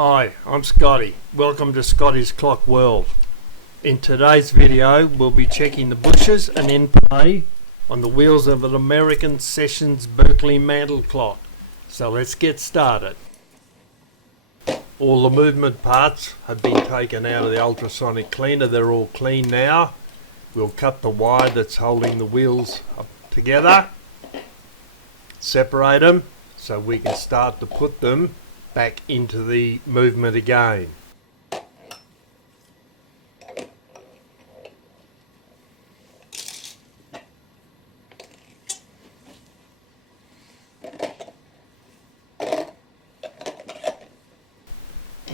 Hi, I'm Scotty. Welcome to Scotties Clock World. In today's video, we'll be checking the bushes and end play on the wheels of an American Sessions Berkeley mantle clock. So let's get started. All the movement parts have been taken out of the ultrasonic cleaner. They're all clean now. We'll cut the wire that's holding the wheels up together, separate them so we can start to put them back into the movement again.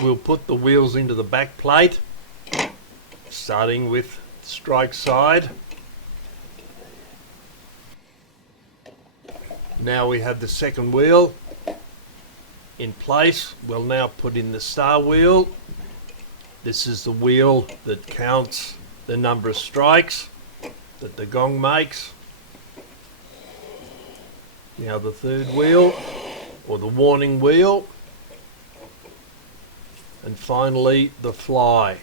We'll put the wheels into the back plate, starting with the strike side. Now we have the second wheel in place. We'll now put in the star wheel. This is the wheel that counts the number of strikes that the gong makes. Now the third wheel, or the warning wheel. And finally the fly.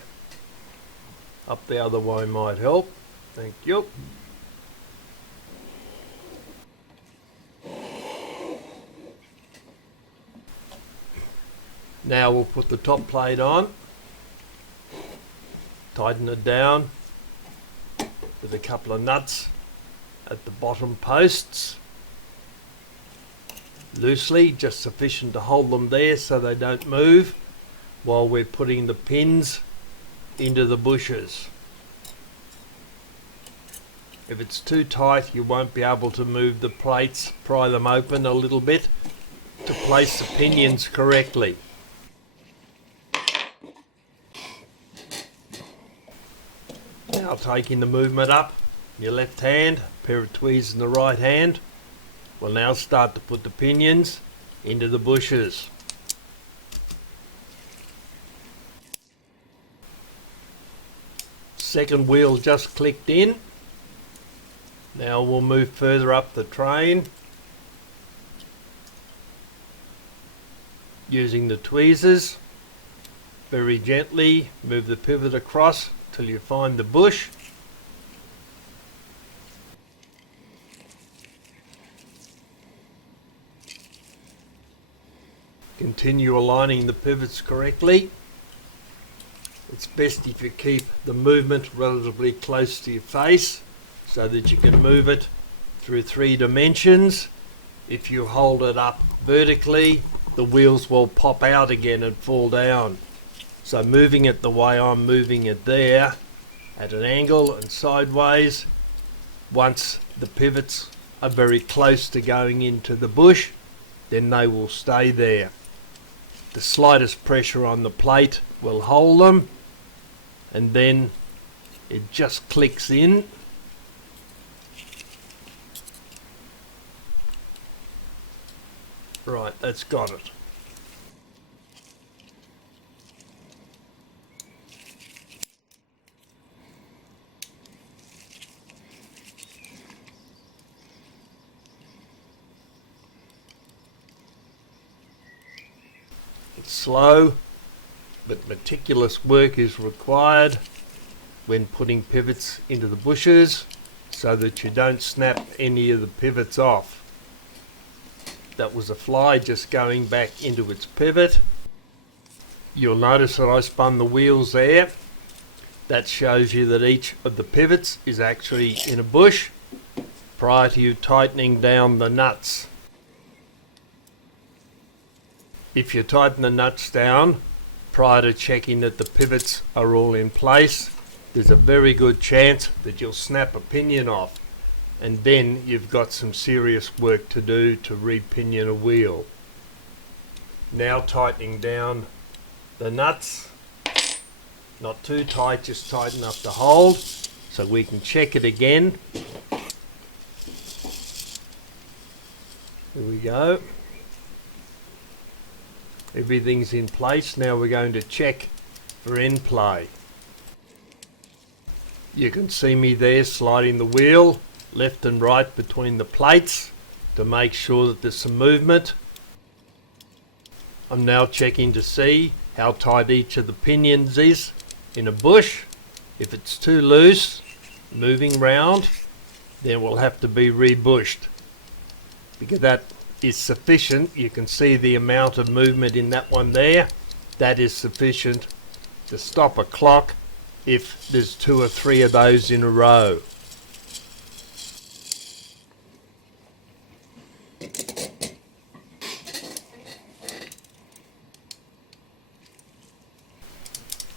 Up the other way might help. Thank you. Now we'll put the top plate on, tighten it down with a couple of nuts at the bottom posts, loosely, just sufficient to hold them there so they don't move while we're putting the pins into the bushes. If it's too tight, you won't be able to move the plates. Pry them open a little bit to place the pinions correctly. Now taking the movement up, your left hand, a pair of tweezers in the right hand, we'll now start to put the pinions into the bushes. Second wheel just clicked in. Now we'll move further up the train using the tweezers. Very gently move the pivot across till you find the bush. Continue aligning the pivots correctly. It's best if you keep the movement relatively close to your face so that you can move it through 3 dimensions. If you hold it up vertically, the wheels will pop out again and fall down. So moving it the way I'm moving it there, at an angle and sideways, once the pivots are very close to going into the bush, then they will stay there. The slightest pressure on the plate will hold them, and then it just clicks in. Right, that's got it. It's slow, but meticulous work is required when putting pivots into the bushes so that you don't snap any of the pivots off. That was a fly just going back into its pivot. You'll notice that I spun the wheels there. That shows you that each of the pivots is actually in a bush prior to you tightening down the nuts. If you tighten the nuts down prior to checking that the pivots are all in place, there's a very good chance that you'll snap a pinion off, and then you've got some serious work to do to re-pinion a wheel. Now tightening down the nuts, not too tight, just tight enough to hold, so we can check it again. There we go. Everything's in place. Now we're going to check for end play. You can see me there sliding the wheel left and right between the plates to make sure that there's some movement. I'm now checking to see how tight each of the pinions is in a bush. If it's too loose, moving round, then we'll have to be rebushed. Because that is sufficient, you can see the amount of movement in that one there. That is sufficient to stop a clock if there's 2 or 3 of those in a row.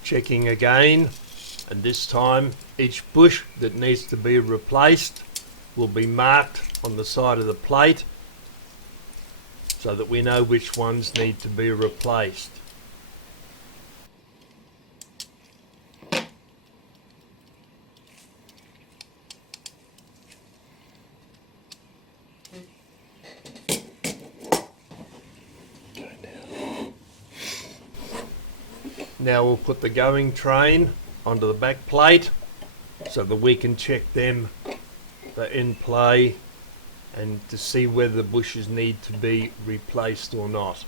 Checking again, and this time each bush that needs to be replaced will be marked on the side of the plate so that we know which ones need to be replaced. Now we'll put the going train onto the back plate so that we can check them for end play and to see whether the bushes need to be replaced or not.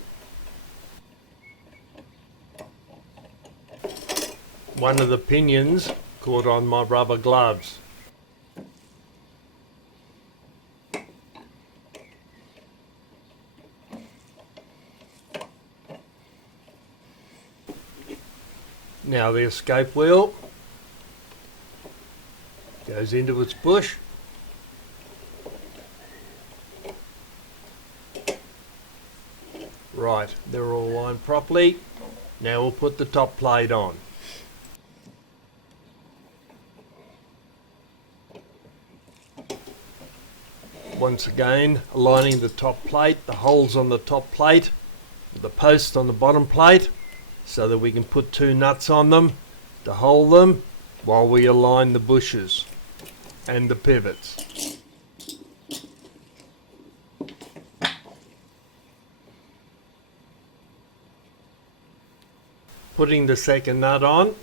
One of the pinions caught on my rubber gloves. Now the escape wheel goes into its bush. Right, they're all lined properly. Now we'll put the top plate on. Once again, aligning the top plate, the holes on the top plate, with the post on the bottom plate, so that we can put 2 nuts on them to hold them while we align the bushes and the pivots. Putting the second nut on.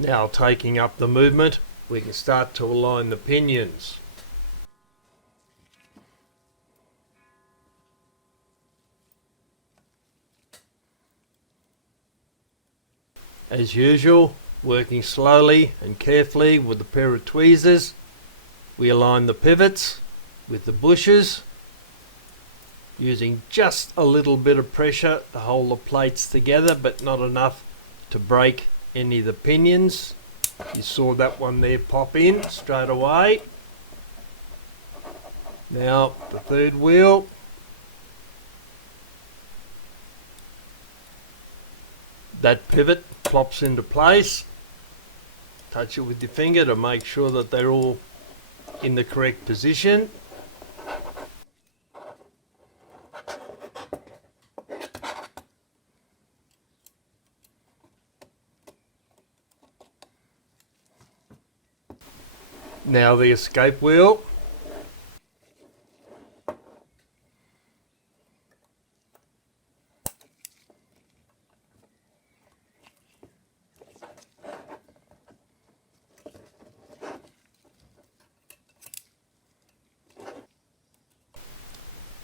Now taking up the movement, we can start to align the pinions. As usual, working slowly and carefully with a pair of tweezers, we align the pivots with the bushes, using just a little bit of pressure to hold the plates together, but not enough to break any of the pinions. You saw that one there pop in straight away. Now the third wheel. That pivot plops into place. Touch it with your finger to make sure that they're all in the correct position. Now the escape wheel.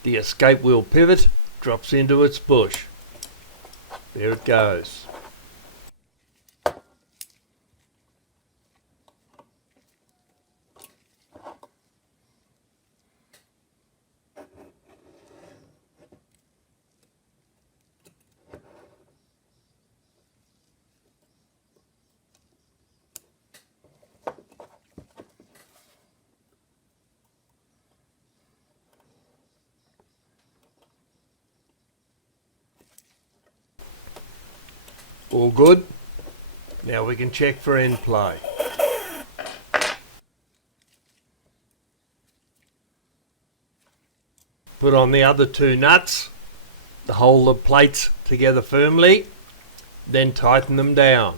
The escape wheel pivot drops into its bush. There it goes. All good. Now we can check for end play. Put on the other 2 nuts to hold the plates together firmly, then tighten them down.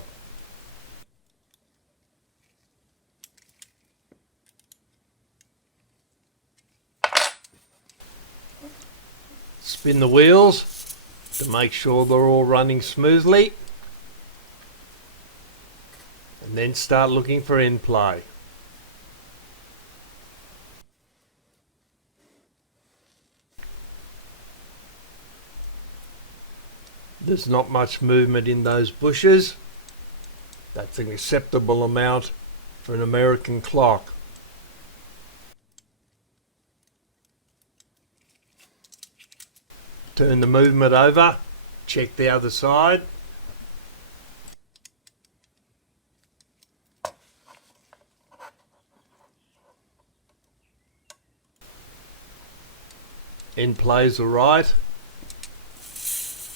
spin the wheels to make sure they're all running smoothly, and then start looking for end play. There's not much movement in those bushes. That's an acceptable amount for an American clock. Turn the movement over, check the other side. End plays are right.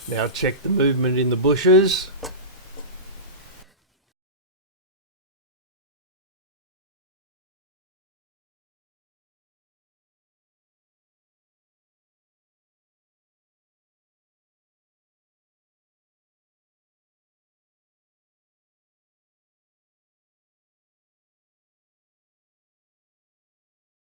Now check the movement in the bushes.